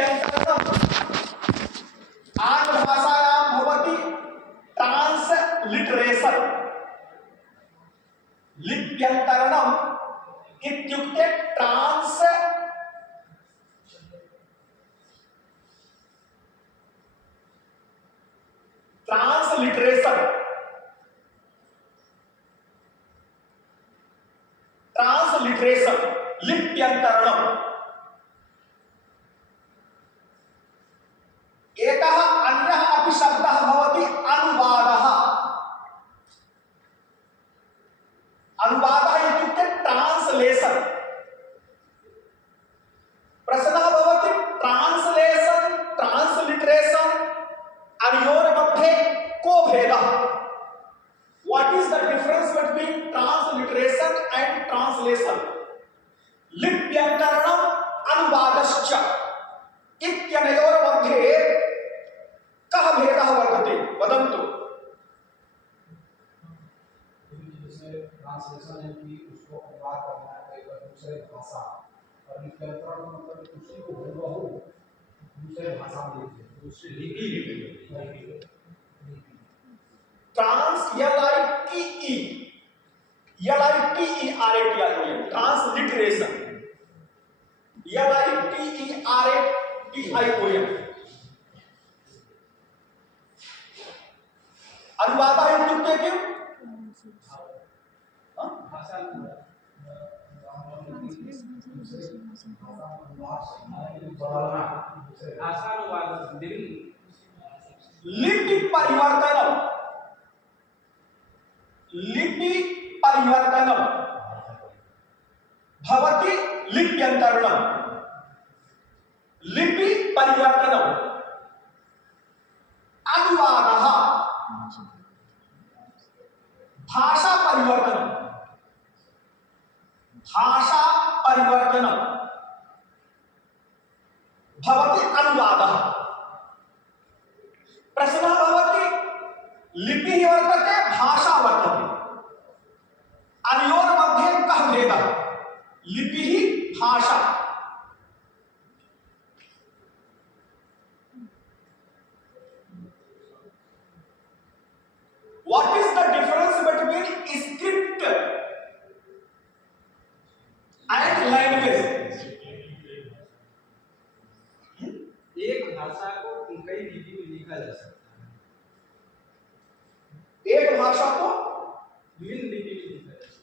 लिप्यन्तरणम् आङ्ग्लभाषायां भवति ट्रांसलिटरेशन। लिप्यन्तरणम् इत्युक्ते ट्रांसलिटरेशन। ट्रांसलिटरेशन लिप्यन्तरणम्। एकः अन्यः अपि शब्दः भवति अनुवादः। अनुवादः इत्युक्ते ट्रांसलेशन। प्रश्नः भवति ट्रांसलेशन ट्रांसलिटरेशन अनयोर्मध्ये को भेदः? What is the difference between transliteration and translation? लिप्यन्तरणम् अनुवादश्च इत्यनयोर्मध्ये कः भेदः वर्तते? वदन्तु। ट्रांसलेशन है कि उसको अनुवाद करना है एक दूसरे भाषा, और लिप्यंतरण मतलब उसी को हूबहू दूसरे भाषा में लिखते हैं, दूसरी लिपि। ट्रांस LITE ट्रांसलिटरेशन LITERATION अनुवादः इत्युक्ते किम्? लिपि परिवर्तनम्। लिपि परिवर्तनम् भवति लिप्यन्तरणम्। लिपि परिवर्तनम् अनुवादः भाषा परिवर्तनम्। भाषा परिवर्तनम् भवति अनुवादः। प्रश्नः भवति लिपिः वर्तते भाषा वर्तते, अनयोर्मध्ये कः भेदः? लिपिः भाषा। What is the difference between script and language? एक भाषा को कई लिपि में लिखा जा सकता है। एक भाषा को विभिन्न लिपि में लिखा जा सकता है।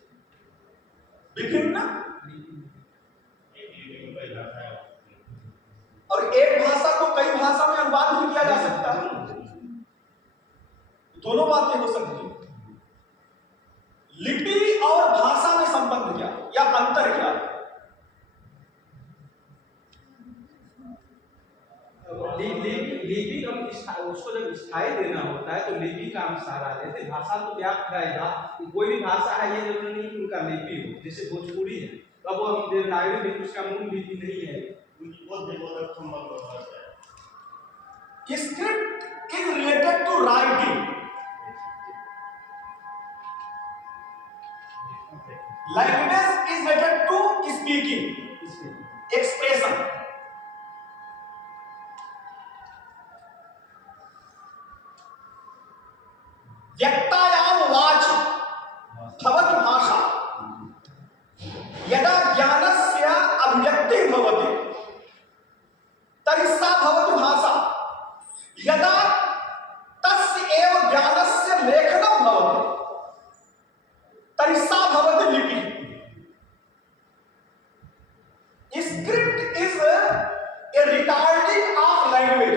विभिन्न लिपि में और एक भाषा को कई भाषा में अनुवाद भी किया जा सकता है। दोनों बातें हो सकती हैं। लिपि और भाषा में संबंध क्या या अंतर क्या? लिपि उसको जब स्थायी देना होता है तो लिपि का हम सहारा लेते। भाषा तो व्याप्त रहेगा, कोई भी भाषा है ये जरूरी नहीं कि उनका लिपि हो। जैसे भोजपुरी है, अब वो हम देवनागरी में उसका मूल लिपि नहीं है। Script is related to writing, language is related to speaking, expression. व्यक्तायाम वाच भवति भाषा, यदा ज्ञानस्य अभिव्यक्तिः भवति तर्हि सा भवति भाषा। यदा तस्य एव ज्ञानस्य लेखनं भवति तर्हि सा भवति लिपिः। Script is a recording of language.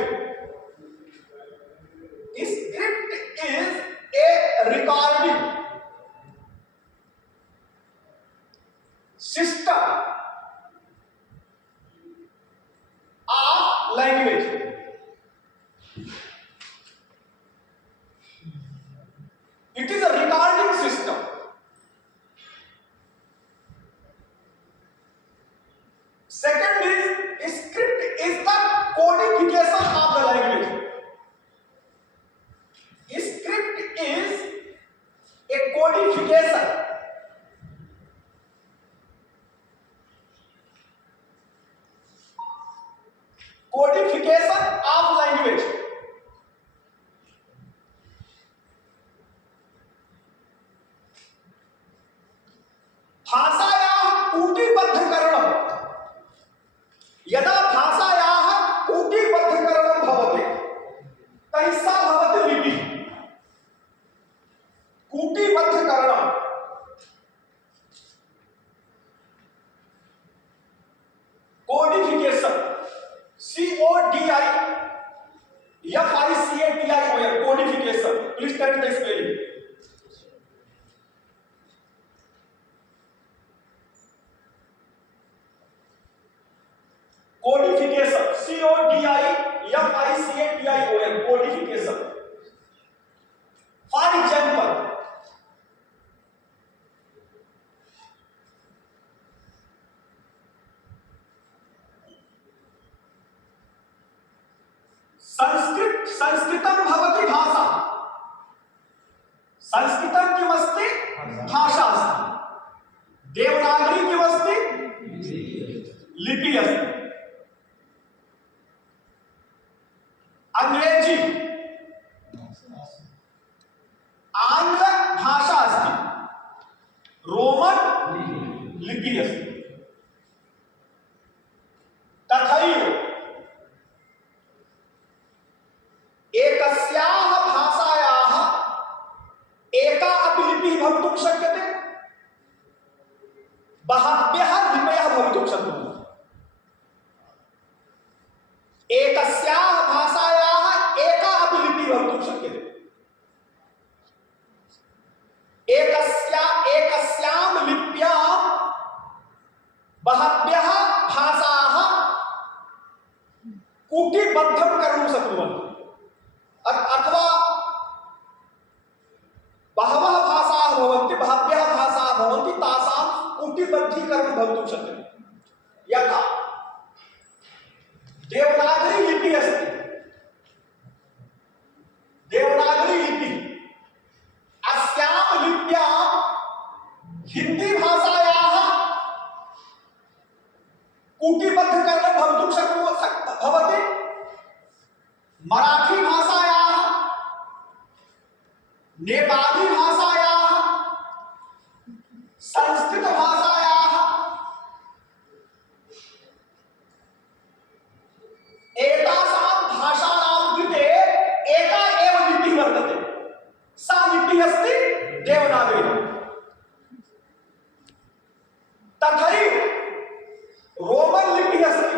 Script is a recording system of language. It is a recording system. Second is script is the codification of the language. Script is a codification. Codification of language. भाषायाः कूटिबद्धकरणं, यदा भाषायाः कूटिबद्धकरणं भवति तर्हि सा भवति लिपिः। कूटिबद्धकरणं codification, CODIFICATION, codification. Please correct the spelling. Codification, CODIFICATION, codification. For example, संस्कृतं भवति भाषा, संस्कृतं किमस्ति? भाषा अस्ति। देवनागरी किमस्ति? लिपि अस्ति। अंग्रेजी, आंग्ल भाषा अस्ति, रोमन लिपि अस्ति। तथैव एकस्याः भाषायाः एका अपि लिपिः भवितुं शक्यते, बहव्यः लिपयः भवितुं शक्नुवन्ति। एकस्याः भाषायाः एका अपि लिपिः भवितुं शक्यते। एकस्यां लिप्यां बहव्यः भाषाः कूटिबद्धं कर्तुं शक्नुवन्ति, अथवा बहवः भाषाः भवन्ति, बहव्यः भाषाः भवन्ति, तासां कूटिबद्धीकरणं भवितुं शक्यते। यथा देवनागरी लिपि अस्ति, देवनागरी लिपि, अस्यां लिप्यां हिंदी भाषायाः कूटिबद्धकरणं भवितुं भवति, मराठी भाषायाः, नेपाली भाषायाः, संस्कृत भाषायाः, एतासां भाषाणां कृते एका एव लिपिः वर्तते, सा लिपिः अस्ति देवनागरी। तथैव रोमन लिपिः अस्ति,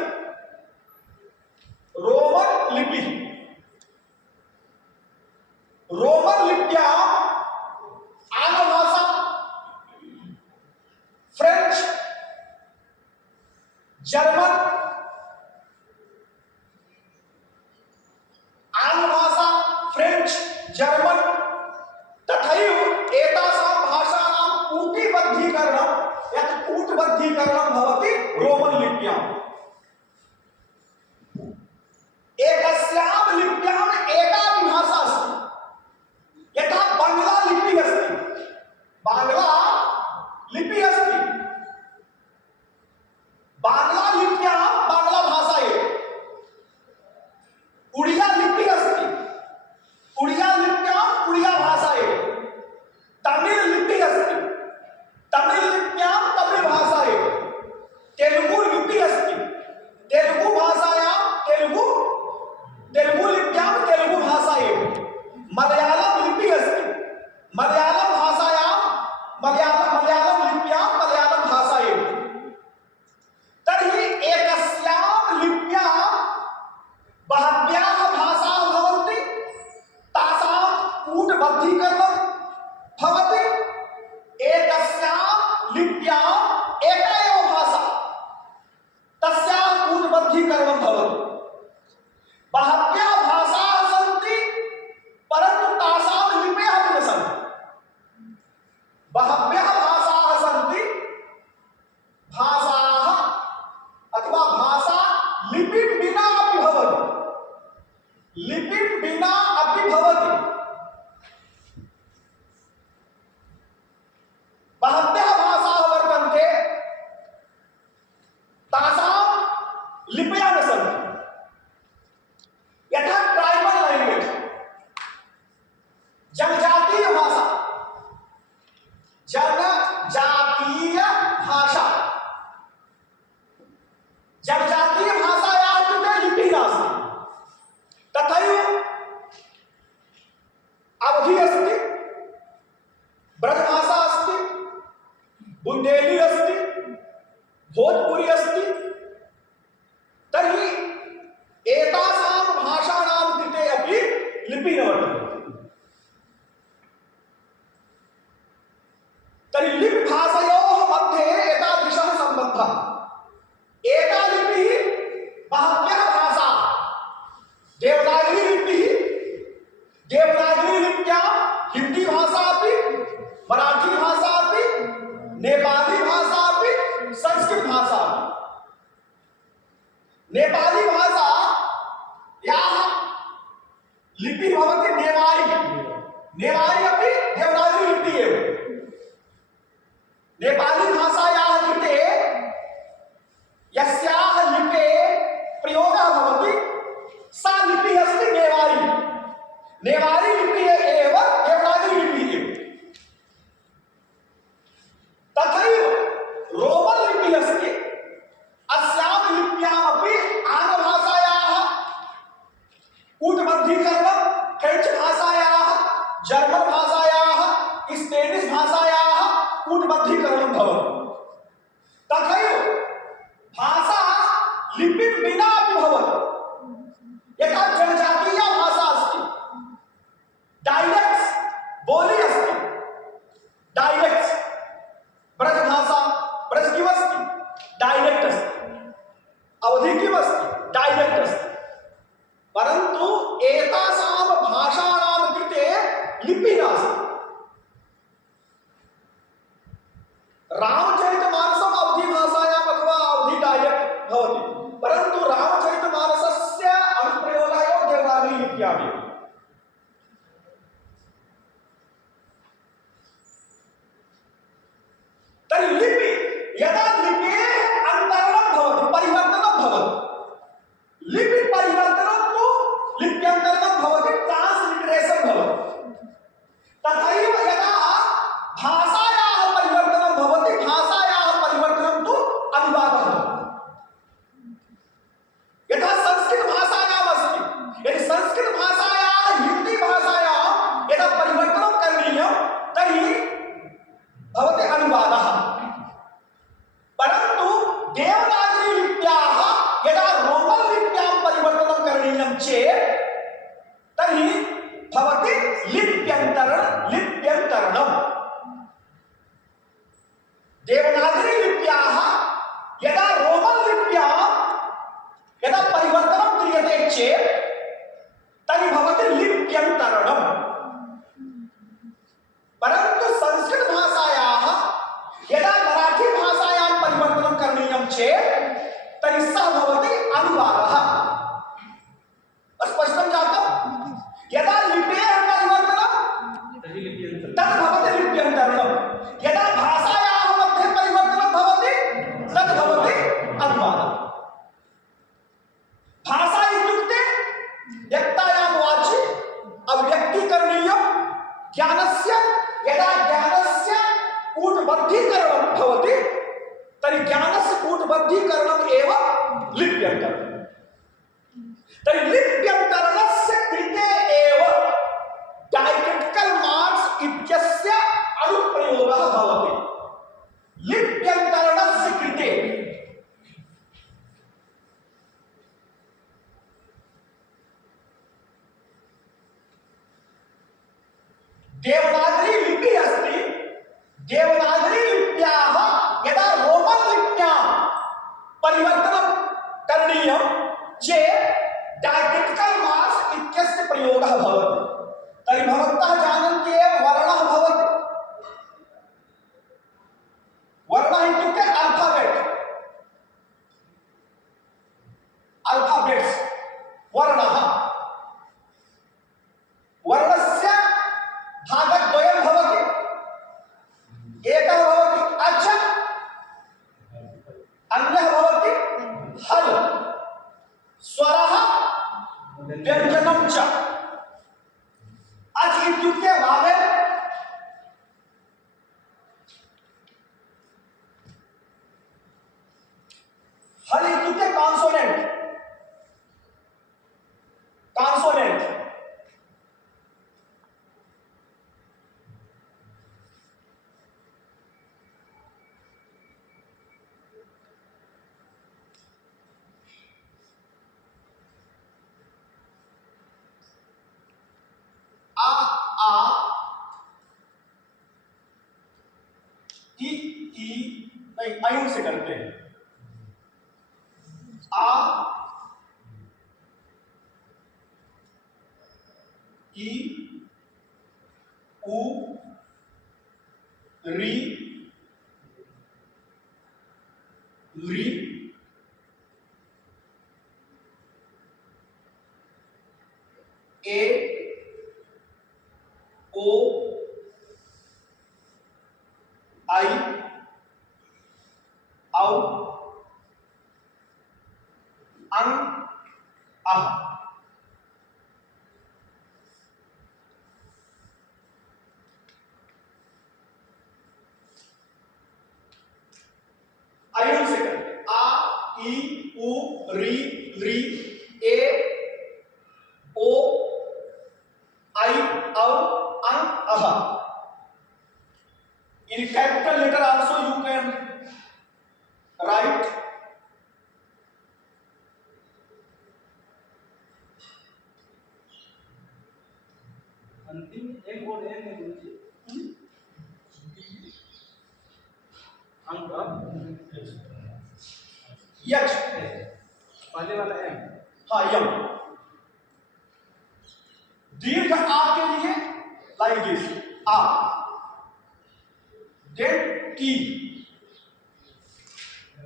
रोमन लिपिः, रोमन लिप्यां आंग्लभाषा, फ्रेंच, जर्मन, आंग्लभाषा, फ्रेंच, जर्मन, तथैव एतासां भाषाणां कूटिबद्धीकरणं यत् कूटबद्धीकरणं भवति रोमन लिप्यां। एकस्यां लिप्याम् एका भाषा अस्ति, यथा बांग्ला लिपि अस्ति, बांग्ला लिपि अस्ति, बांग्ला लिप्यां बांग्ला भाषा एव। उड़िया लिपि अस्ति, उड़िया लिप्यां उड़िया भाषा एव। तमिल लिपि अस्ति, तमिल लिप्यां तमिल भाषा एव। तेलुगु लिपि अस्ति, तेलुगु भाषायां तेलुगु लिप्यां तेलुगु भाषा एव। मलयालम लिपि अस्ति, मलयालम भाषायां मलयालम लिप्यां मलयालम भाषा एव। तर्हि एकस्यां लिप्यां बहव्याः भाषाः भवन्ति, तासां कूटबद्धीकरणं भवति। एकस्यां लिप्यां एका एव भाषा, तस्याः कूटबद्धीकरणं भवति। बहव्यः भाषाः सन्ति, परन्तु तासां लिपयः अपि न सन्ति। बहव्यः भाषाः सन्ति, भाषाः अथवा भाषा लिपिं विना अपि भवति, लिपिं विना अपि भवति। बहव्यः भाषाः वर्तन्ते, तासां लिपयः न सन्ति, नेपाली भाषा या लिपि भवति नेवारी, नेवारी अपि देवनागरी लिपि एव। नेपाली भाषायाः कृते यस्याः लिपे प्रयोगः भवति सा लिपिः अस्ति नेवारी। नेवारी लिपिः एव देवनागरी लिपिः एव। तथैव रोमन लिपिः अस्ति। अस्यां लिप्यामपि आङ्ग्लभाषायाः कूटबद्धीकरणं, फ्रेंच भाषायाः, जर्मन भाषायाः, स्पेनिश भाषायाः कूटबद्धीकरणं भवति। तथैव भाषा लिपि विना अपि भवति। यथा जनजातीया भाषा अस्ति, डायलेक्ट्स बोली अस्ति, डायलेक्ट्स ब्रज भाषा ब्रज किमस्ति डायलेक्ट अस्ति, अवधि किमस्ति डायलेक्ट अस्ति। परन्तु एतासां भाषाणां कृते लिपिः नास्ति। रामचरितमानसम् अवधि भाषायाम् अथवा अवधि डायलेक्ट भवति, परन्तु रामचरितमानसस्य अनुप्रयोगः एव देवनागरी लिप्याम् एव। तर्हि लिपि यदा लिपेः अन्तरणं भवति, परिवर्तनं भवति, लिपि परिवर्तनं तु लिप्यन्तरणं भवति, ट्रान्स्लिटरेशन् भवति। तथैव यदा भाषायाः परिवर्तनं भवति, भाषायाः परिवर्तनं तु अनुवादः भवति। यथा संस्कृत भाषायाम् अस्ति, यदि संस्कृत भाषायाः हिंदी भाषायां यदा परिवर्तनं करणीयं तर्हि भवति अनुवादः। परन्तु देवनागरी लिप्याः यदा रोमन लिप्यां परिवर्तनं करणीयं चेत् तर्हि भवति लिप्यन्तरणम्। देवनागरी लिप्याः यदा रोमन लिप्यां यदा परिवर्तनं क्रियते चेत् तर्हि भवति लिप्यन्तरणम्। परन्तु संस्कृत भाषायाः यदा मराठी भाषायां परिवर्तनं करणीयं चेत् तर्हि सः भवति अनुवादः। स्पष्टं जातम्? यदा लिपेः परिवर्तनं तद् भवति लिप्यन्तरणम्, यदा भाषायाः मध्ये परिवर्तनं भवति तद् भवति अनुवादः। भाषा इत्युक्ते व्यक्तायां वाचि अभिव्यक्तीकरणीयं ज्ञानस्य। यदा ज्ञानस्य कूटबद्धीकरणं भवति तर्हि ज्ञानस्य कूटबद्धीकरणम् एव लिप्यन्तरणम्। तर्हि लिप्यन्तरणस्य कृते एव डायक्रिटिकल मार्क्स इत्यस्य अनुप्रयोगः भवति। लिप्यन्तरणस्य कृते देवनागरी लिपिः अस्ति। देवनागरी लिप्याः यदा रोमन लिप्यां परिवर्तनं करणीयं चेत् डायक्रिटिकल मार्क्स इत्यस्य प्रयोगः भवति। तर्हि भवन्तः जानन्ति एव वर्णः भवति। वर्णः इत्युक्ते अल्फाबेट्स् वर्णः। वर्णस्य भागद्वयं भवति। एकः भवति अच्, अन्यः भवति हल्। स्वरः व्यञ्जनं च। अच् इत्युक्ते वावेल्, हल् इत्युक्ते कान्सोनेंट। आ ई नहीं, अयूं से करते हैं। आ ई उ री ली ए ओ आई औ अं अह। आइए हम से करें। आ ई उ री री ए ओ आई औ अं अह। In capital letter also you can write अंतिम एम और एन है गुरुजी। अंक यच पहले वाला एम। हाँ यम। दीर्घ आ के लिए लाइक दिस आ देन ई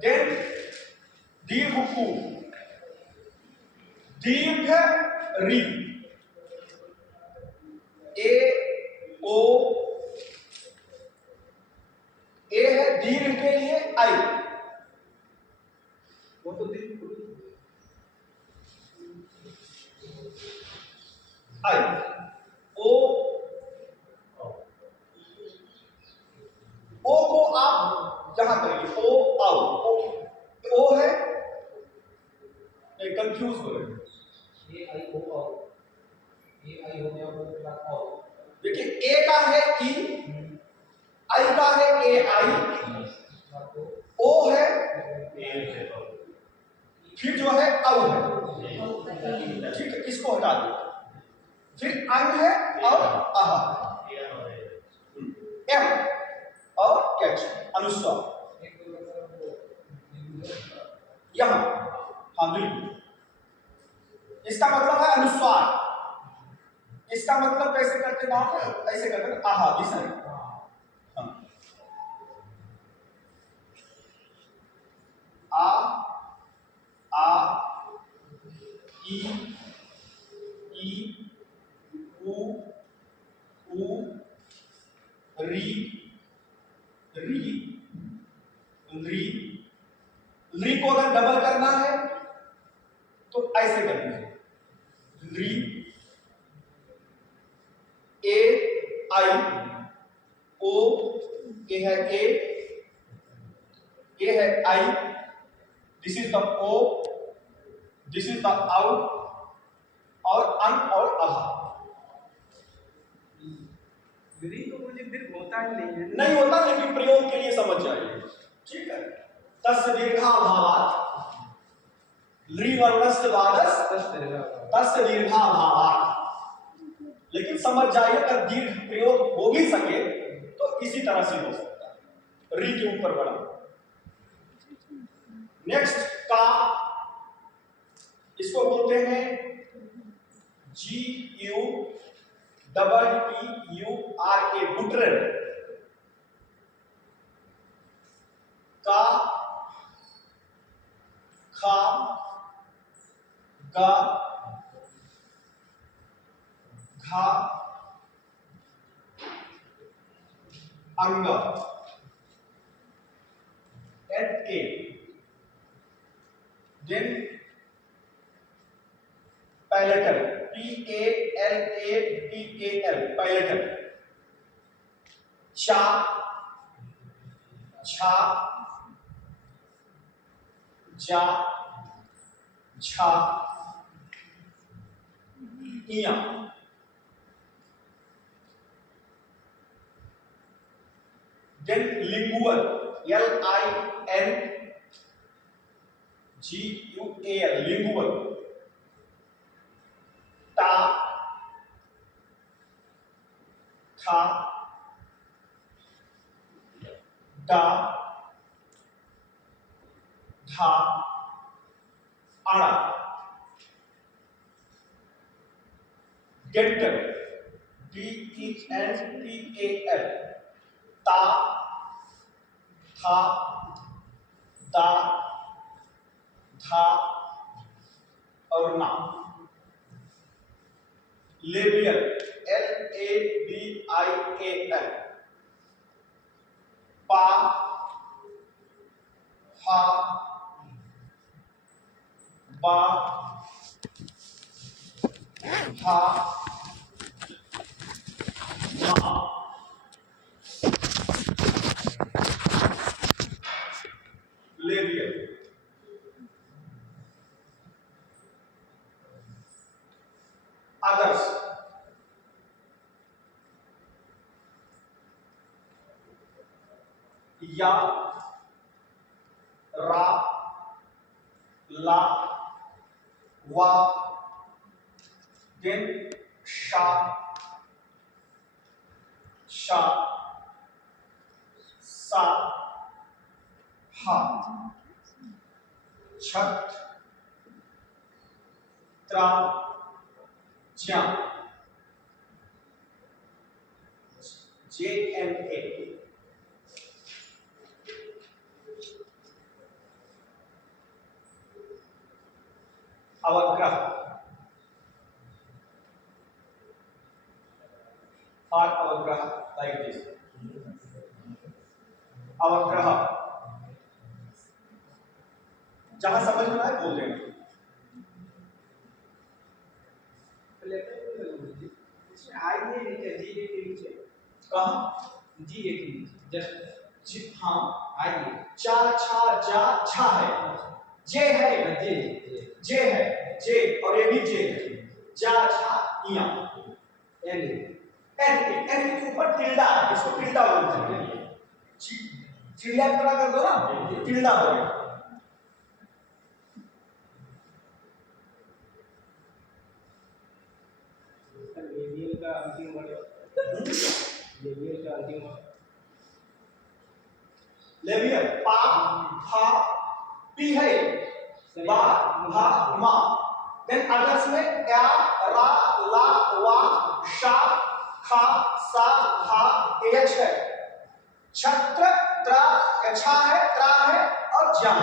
देन दीर्घ उ दीर्घ री ए ओ ए है दीर्घ के लिए आई वो तो दिन आई ओ ओ को आप यहां करिए ओ आओ ओ है नहीं कंफ्यूज हो रहे ये आई हो और ये आई हो गया वो प्लस और देखिए ए का है ई आई का है ए आई ओ है फिर जो है औ है ठीक है इसको हटा दो फिर अंग है और आह एम और कैच अनुस्वार यहां हाँ बिल्कुल इसका मतलब है अनुस्वार इसका मतलब कैसे करते हैं ऐसे करते आहा दिस आ ई ई उ री री री री को अगर डबल करना है तो ऐसे कर दीजिए री ए आई ओ ए है ए है I this is the O this is the out और अन और अहा री तो मुझे दीर्घ होता ही नहीं है। नहीं होता लेकिन प्रयोग के लिए समझ जाइए ठीक है। तस्य दीर्घाभावात् ली वर्णस्य द्वादश तस्य दीर्घाभावात् लेकिन समझ जाइए अगर दीर्घ प्रयोग हो भी सके तो इसी तरह से हो सकता है री के ऊपर बड़ा। नेक्स्ट का इसको बोलते हैं G U double T U R A guttural का खा गा घा अंग at a then palatal PALATAL palatal चा छा जा झा इया देन लिंगुअल LINGUAL लिंगुअल ता खा दा धा आड़ा डेंटल DENTAL ता था दा था और ना लेबियल, LABIAL, पा, हा, बा, हा, मा, लेबियल। अदर्स, या, रा, ला, वा, देन शा, शा, सा, हा, छठ, त्रा, ज्या, JNA। अवग्रह, और अवग्रह like this। अवग्रह, जहां समझ में आए बोल देना। इसमें आई ये नीचे जी के नीचे कहां? जी के नीचे जस्ट जी, हाँ आइए चा, छा, जा, छा है, जे है, जी जे है, जे, और ये भी जे है, जा, छा, या, एन एन के ऊपर टिल्डा है, इसको टिल्डा बोलते हैं। चिड़िया की तरह कर दो ना, टिल्डा हो गया। लेबियल का अंतिम वर्ड लेबियल का अंतिम वर्ड लेबियल, पा, हा, पी है, बा, हा, मा। देन अदर्स में या, रा, ला, वा, शा, खा, सा, हा, एच है, छत्र, त्रा, छा है, त्रा है और ज्या।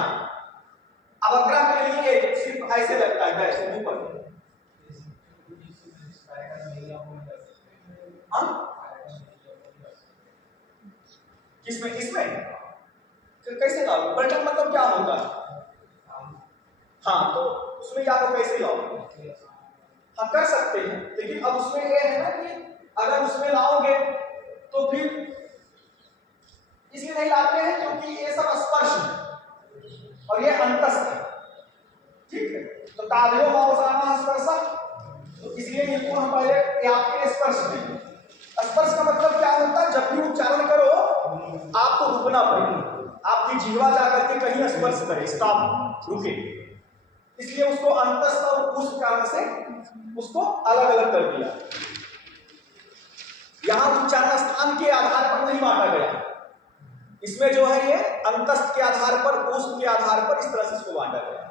अवग्रह के लिए सिर्फ ऐसे लगता है गैस ऊपर। हाँ? किसमें? इसमें कैसे लाओ? पलटन मतलब क्या होता है? हाँ, तो उसमें या तो कैसे लाओ? हाँ कर सकते हैं, लेकिन अब उसमें ये है ना कि अगर उसमें लाओगे तो फिर इसलिए नहीं लाते हैं क्योंकि ये सब स्पर्श है और ये अंतस्थ है। ठीक है, तो काव्यो मावसाना स्पर्श, तो इसलिए इनको हम पहले आपके स्पर्श देंगे। स्पर्श का मतलब क्या होता है? जब भी उच्चारण करो आपको रुकना पड़ेगा, आपकी जीवा जाकर के कहीं स्पर्श करे, स्टॉप, रुके। इसलिए उसको अंतस्थ और उस कारण से उसको अलग अलग कर दिया। यहां उच्चारण स्थान के आधार पर नहीं बांटा गया, इसमें जो है ये अंतस्थ के आधार पर, उस के आधार पर इस तरह से इसको बांटा गया।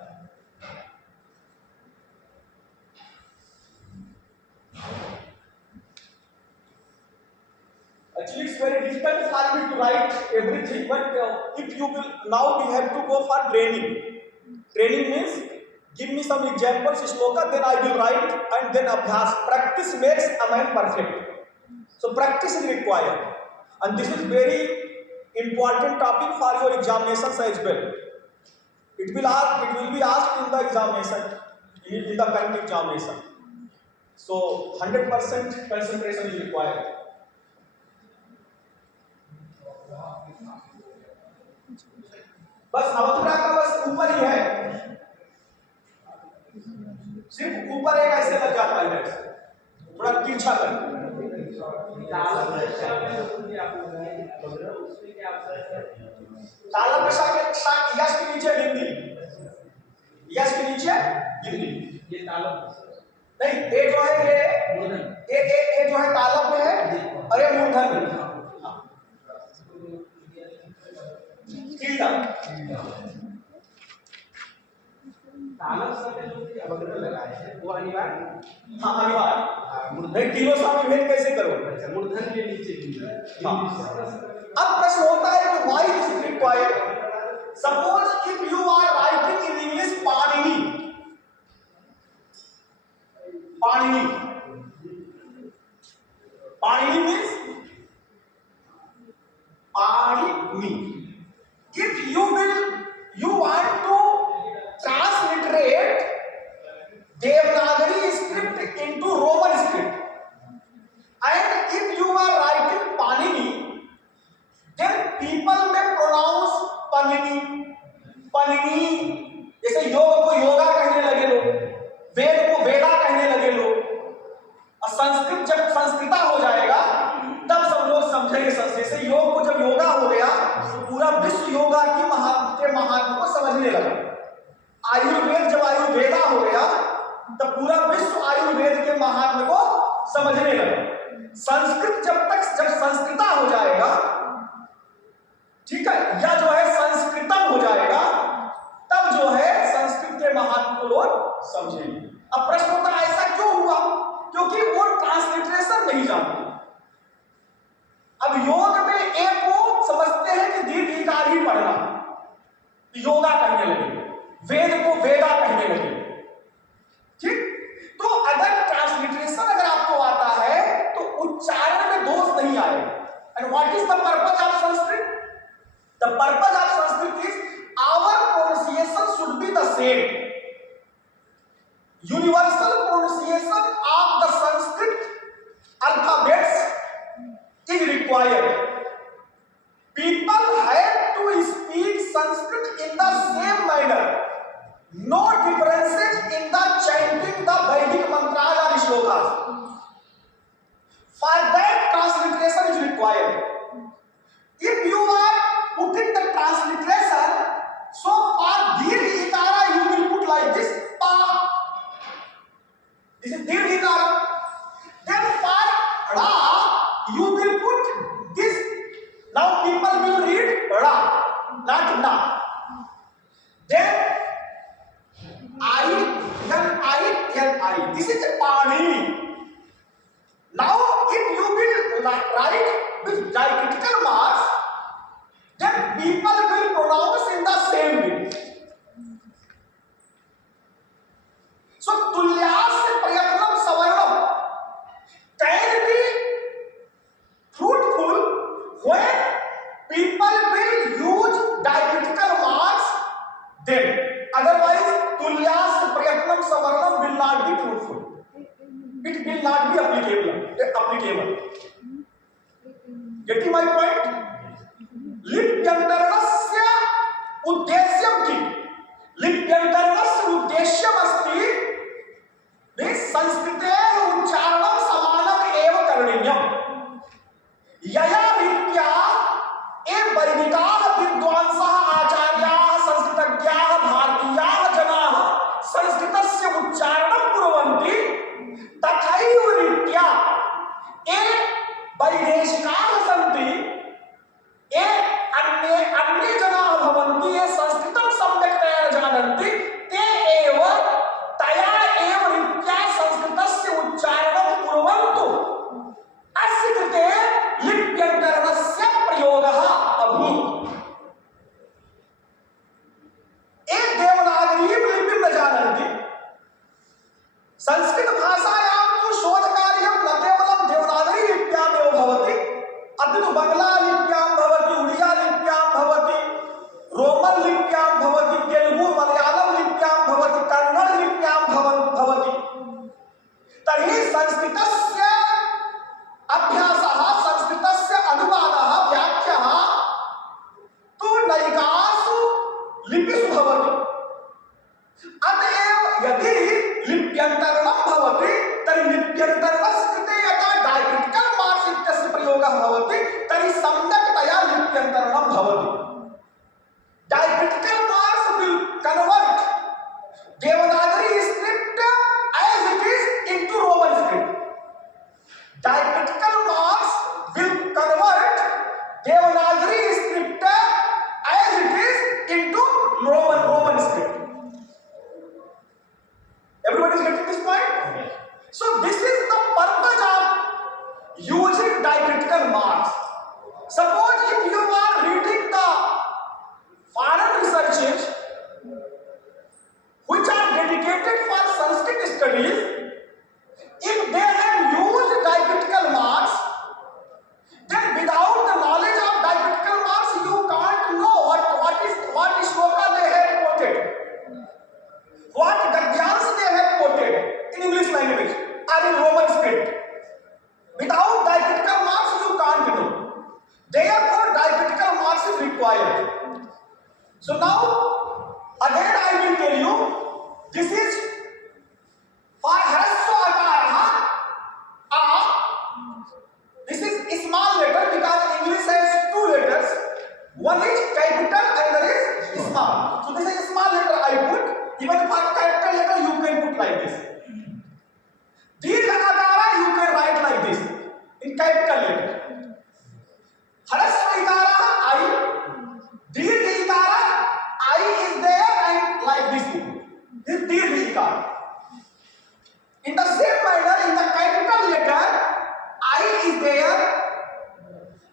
Actually, it's very difficult for me to write everything, but if you will, now we have to go for training. Training means give me some examples, shloka, then I will write, and then abhyas. Practice makes a man perfect. So practice is required, and this is very important topic for your examinations as well. It will be asked in the examination, in the current examination. So 100% concentration is required. बस अवग्रह का बस ऊपर ही है, सिर्फ ऊपर एक ऐसे लग जाता है, थोड़ा तिरछा कर। तालम पेशा के साथ यश के नीचे बिंदी, यश के नीचे बिंदी, ये तालम नहीं, ए जो है ये जो है तालम में है और ये मूर्धन में। तालम सब में जो अवग्रह लगाए हैं वो अनिवार्य, हाँ अनिवार्य। नहीं, तीनों सामने भेद कैसे करो? मूर्धन के नीचे हाँ। अब प्रश्न होता है कि why this is required? Suppose if you are writing in English Panini, Pani means Pani. If you want to transliterate Devanagari script into Roman script, and if you are writing Panini, then people may pronounce Panini, Panini. जैसे योग को योगा कहने लगे लोग, वेद को वेदा कहने लगे लोग, और संस्कृत जब संस्कृता हो जाएगा तब सब लोग समझेंगे संस्कृत से। योग को जब योगा हो गया तो पूरा विश्व योगा की महात्मा को समझने लगा। आयुर्वेद जब आयुर्वेदा हो गया तब पूरा विश्व आयुर्वेद के महात्मा को समझने लगा। संस्कृत जब संस्कृता हो जाएगा, ठीक है, या जो है संस्कृतम हो जाएगा, तब जो है संस्कृत के महात्मा को लोग समझेंगे। अब प्रश्न होता है ऐसा क्यों हुआ? क्योंकि वो ट्रांसलिटरेशन नहीं जानते। अब योग में एक को समझते हैं कि दीर्घ इकार ही पढ़ना, योगा कहने लगे, वेद को वेदा कहने लगे, ठीक। तो अगर ट्रांसलिटरेशन अगर आपको आता है तो उच्चारण में दोष नहीं आएगा। And what is the purpose of Sanskrit? The purpose of Sanskrit is our pronunciation should be the same. Universal pronunciation of the Sanskrit alphabets is required. People have to speak Sanskrit in the same manner. No differences in the chanting the Vedic mantras or shlokas. For that, transliteration is required. If you are putting the transliteration, so for Dirgha Ikara you will put like this, Pa. This is Dirgha Ikara. Then for Ra you will put this. Now people will read Ra, not Na. Then I. This is a Pani. Now if you will write with diacritical marks, then people will pronounce in the same way. So Tulyasya Prayatnam Savarnam can be fruitful when people will use diacritical marks then. Otherwise, Tulyasya Prayatnam Savarnam will not be fruitful. It will not be applicable. Getting my point? लिप्यन्तरणस्य उद्देश्यं किं? लिप्यन्तरणस्य उद्देश्यम् अस्ति संस्कृतेः उच्चारणं समानम् एव करणीयम्। यया रीत्या ये वैदिकाः विद्वांसः आचार्याः संस्कृतज्ञाः भारतीयाः जनाः संस्कृतस्य उच्चारणं कुर्वन्ति, तथैव रीत्या ये वैदेशिकाः सन्ति, ये अन्ये जनाः भवन्ति, ये संस्कृतं सम्यक्तया न जानन्ति, ते एव तया एव रीत्या संस्कृतस्य उच्चारणं कुर्वन्तु। अस्य कृते लिप्यन्तरणस्य प्रयोगः अभूत्। एक देवनागरीं लिपिं न जानन्ति। संस्कृत भाषायां तु शोधकार्यं न केवलं देवनागरी लिप्यामेव भवति, अपि तु बंगला लिप्यां भवति, उड़िया लिप्यां भवति, रोमन लिप्यां भवति, तेलुगु मलयालम लिप्यां भवति, कन्नड़ लिप्यां भवति। तर्हि संस्कृतस्य अभ्यासः, संस्कृतस्य अनुवादः, व्याख्याः तु नैकासु लिपिषु भवति। अतएव यदि लिप्यन्तरणं भवति तर्हि लिप्यन्तरणस्य कृते यदा डायक्रिटिकल मार्क्स इत्यस्य प्रयोगः भवति तर्हि सम्यक्तया लिप्यन्तरणं भवति। Diacritical marks will convert Devanagari script as it is into Roman script. Diacritical marks will convert Devanagari script as it is into Roman script. Everybody is getting this point? So this is the purpose of using diacritical marks. Suppose if you are reading the foreign researches which are dedicated for Sanskrit studies, if they have used diacritical marks, In the same manner, in the capital letter, I is there,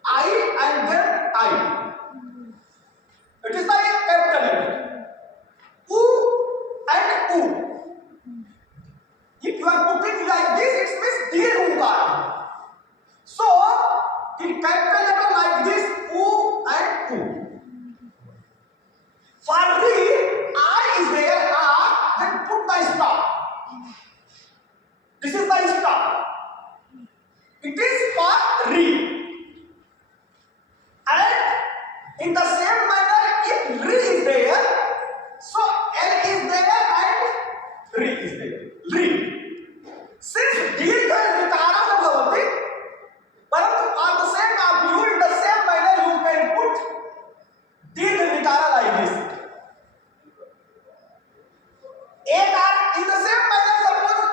I and then I. It is the capital letter. U and U. If you are putting like this, it means Dirghakara. So, in capital letter like this, U and U. For read, I is there, R, then put the stop. This is the stop. It is for read. And in the same manner, if re is there, so L is there and re is there. Re. Since Dirgha and Vikara no bhavati, parantu on the same of you, in the same manner you can put Dirgha and Vikara like this. In the same manner, suppose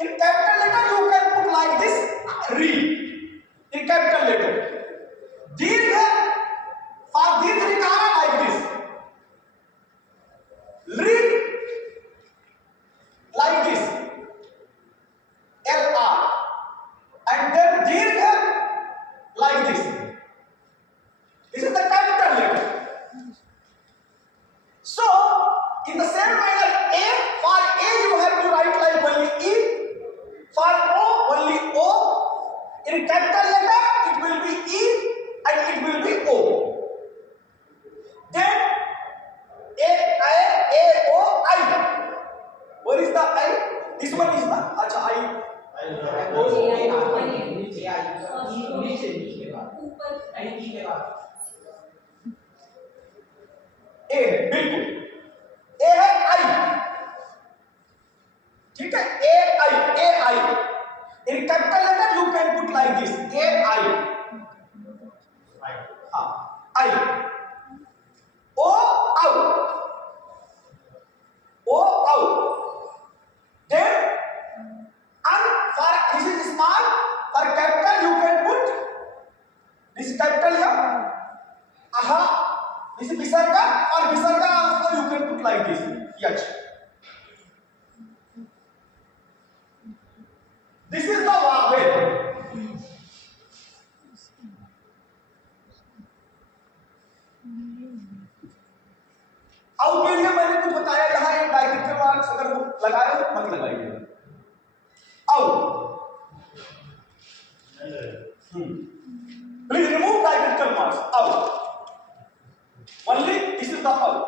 in capital letter you can put like this, re, in capital letter. Dirgha, for Dirgha Vikara like this. Re, like this. LR. And then Dirgha, like this. This is the capital letter. So, in the same manner, for A you have to write like only E, for O only O, in capital letter it will be E and it will be O. Then O, I. Where is the I? This one is the, acha I. A, बिल्कुल A है I, ठीक है, A I. In capital letter you can put like this, A I. I. O out. Then for this is small, for capital you can put this capital here. Aha. This is visarga, or visarga also you can put like this. Yach. This is the vowel. आउ के लिए मैंने कुछ बताया, यहाँ एक diacritical marks अगर लगाए तो मत लगाइए. आउ. Please remove diacritical marks. Out. Only this is the out.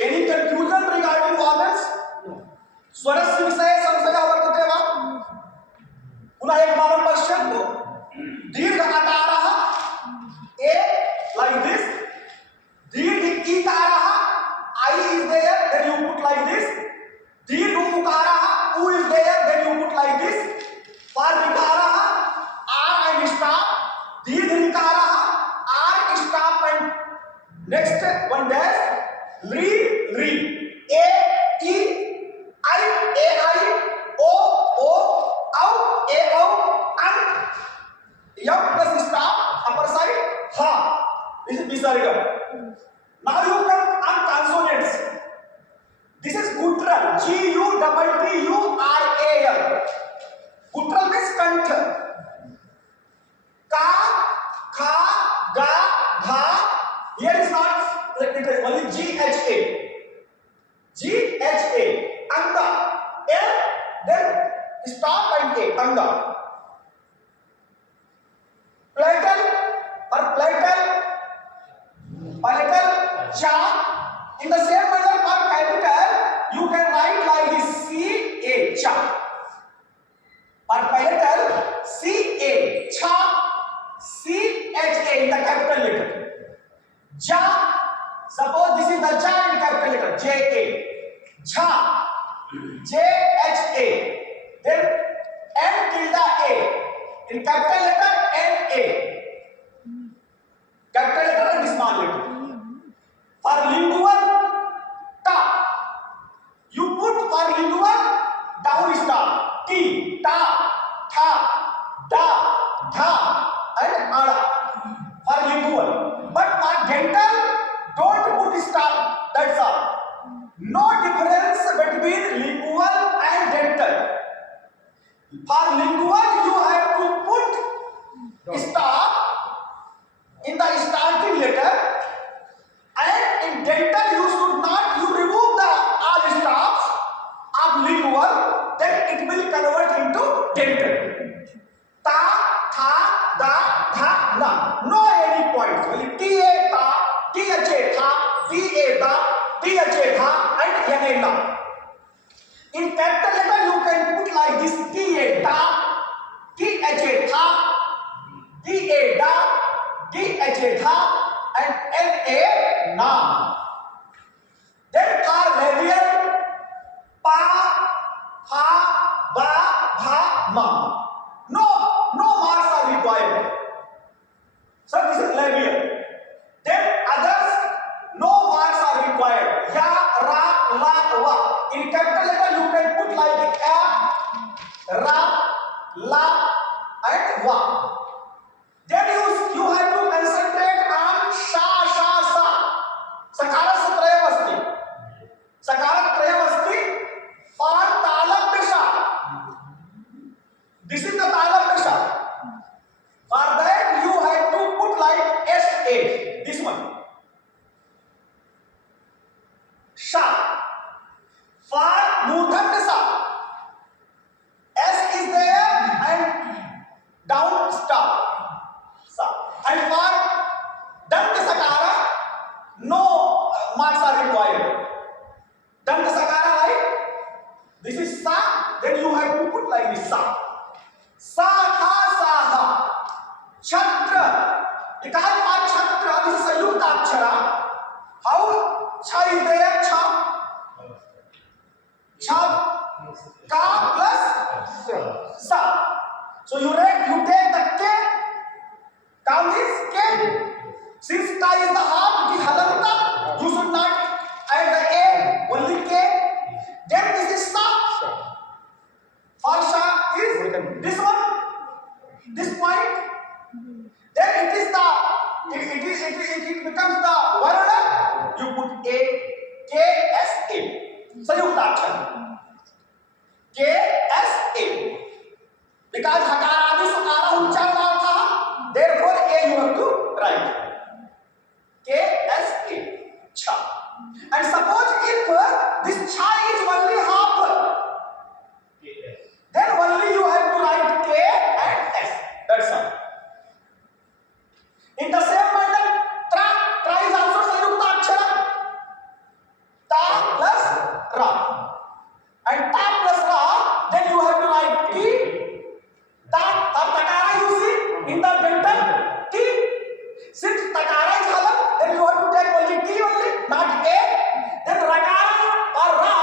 Any confusion regarding vowels? No. स्वरस्य विषये संशयः वर्तते वा? पुनः एक बार पश्यन्तु. दीर्घ अकारः A like this. दीर्घ इकारः I is there, then you put like this. दीर्घ उकारः U is there, then you put like this. For vikarah R and stop. Didh vikarah R stop and next one dash. Re. A E I A I O out A out and yup plus stop upper side ha. This is visarga. Now you come on consonants. This is guttural. Guttural. Guttural means kantha. Ka, kha, ga, dha. Here is not only GHA. Anga. L, then stop and A. Anga. Platal, cha. In the same manner for capital, you can write like this, C-A, cha. For palatal, C-A, cha, C-H-A in the capital letter. Ja, suppose this is the ja in capital letter, J-A. Ja, J-H-A. Then N tilde A. In capital letter, N-A. Capital letter and small letter. For lingual, ta. You put for lingual down stop. T, ta, tha, da, dha, and ada. For lingual. But for dental, don't put stop. That's all. No difference between lingual and dental. For lingual, you have to put stop in the starting letter, and in dental you should not. You remove the all stops of lingual, then it will convert into dental. Ta, tha, da, dha, na. No any points. Only ta, ta, tha, tha, ta, da, tha, and na. In capital letter you can put like this: ta, ta, tha, da, tha, and na. Then for labial, pa, ha, ba, bha, ma. No marks are required. So this is labial. Then others, no marks are required. Ya, ra, la, wa. In capital letter you can put like a, ra, la, and wa. Then you have to concentrate on sha, sa. Sakaras trayam asti. Sakarat trayam asti for talam dasha. This is the talam dasha. For that you have to put like S8. This one. Sha. For mudhan dasha, S is there and down stop. Sa. And for dant sakara, no marks are required. Dant sakara, right? This is sa. Then you have to put like this: sa. Sa, ha, sa, ha. Chhatra. Because for chhatra, this is sayukta akshara. How cha is there? Cha. Cha. Ka plus sa. So you take the k. Ka is k. Since ka is the half, it is halanta. You should not add the a, only k. Then this is sa. For sha is this one, this point. Then it becomes the word. You put a, k, s, a. Sayukta akshara. K, s, a. Because hakara adi sukara ucharna tha, therefore a you have to write. K, s, a. Cha. And suppose if this cha is only half, then only you have to write k and s. That's all. In the same manner, tra is also sayukta akshara. Ta plus ra. And ta plus ra, then you have to write t. Ta or takara you see in the dental t. Since takara is halal, then you have to take only t only, not a. Then rakara or ra,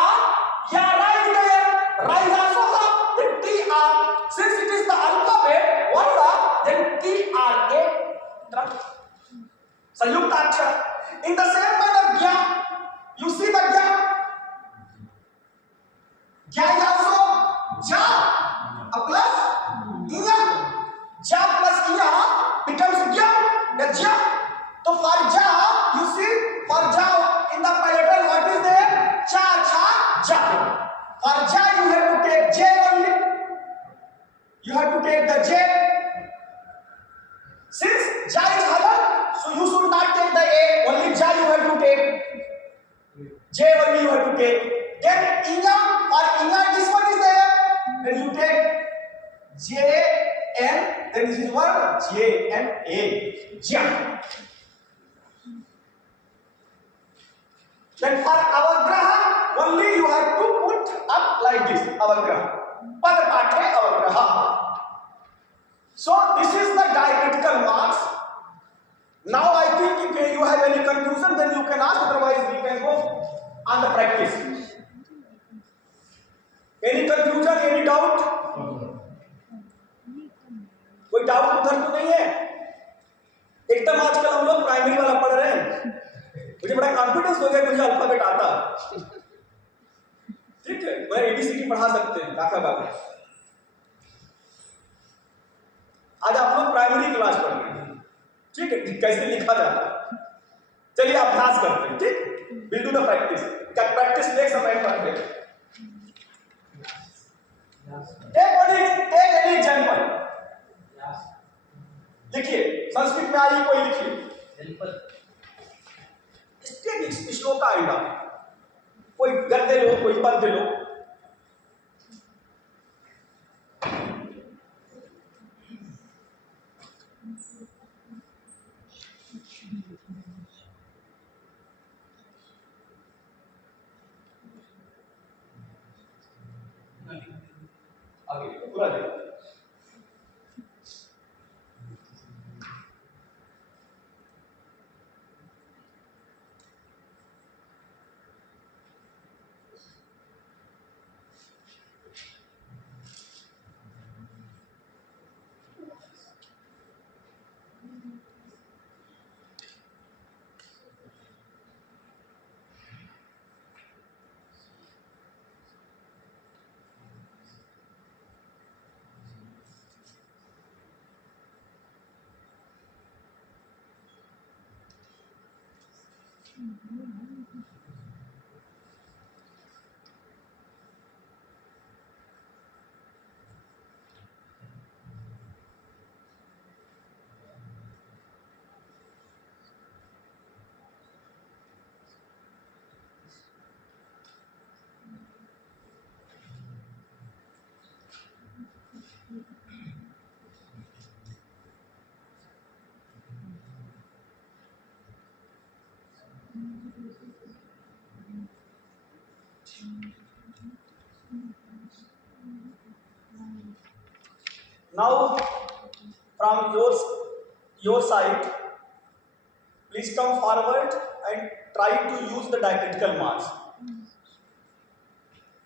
ya ra is there. Ra is also half. Then t r. Since it is the alphabet, one ra, then t r a. Sayukta akshara. In the same manner, gya. You see the gya. Gya is also ja. A plus iya. Ja plus iya becomes gya. The ja. So for ja, you see, for ja in the palatal what is there? Cha, cha, ja. For ja you have to take j only. You have to take the j. Since ja is halal, so you should not take the a. Only ja you have to take. J only you have to take. Then inga, or inga this one is there. Then you take j n. Then this is what? J n a. Ja. Then for avagraha, only you have to put up like this. Avagraha. Pada pathe avagraha. So this is the diacritical marks. Now I think if you have any confusion, then you can ask. Otherwise, we can go on the practice. Any confusion? Any doubt? कोई doubt उधर तो नहीं है? एकदम आजकल हम लोग primary वाला पढ़ रहे हैं. मुझे बड़ा कॉन्फिडेंस हो गया, मुझे अल्फाबेट आता. ठीक है, मैं एबीसीडी पढ़ा सकते हैं काका काका. आज आप लोग प्राइमरी क्लास पढ़ रहे हैं. ठीक है, कैसे लिखा जाता है. चलिए अभ्यास करते हैं. ठीक. the practice. Practice makes a man perfect. Take any example. लिखिए, संस्कृत में आई कोई लिखिए। इसके श्लोक का आएगा, कोई गद्य लो, कोई पद्य लो। आगे पूरा देखो। Now, from your side, please come forward and try to use the diacritical marks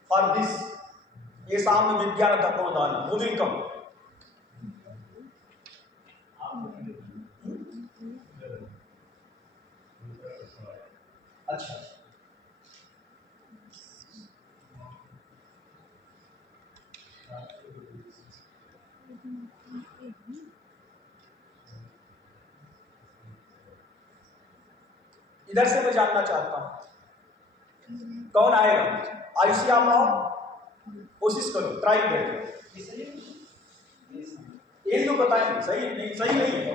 for this. ये सामने विज्ञान तत्वदान moving come. अच्छा, इधर से मैं जानना चाहता हूं कौन आएगा। आयुषी आप आओ, कोशिश करो, ट्राई करो। ये तो बताएंगे सही नहीं, सही नहीं है।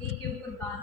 एक के ऊपर बात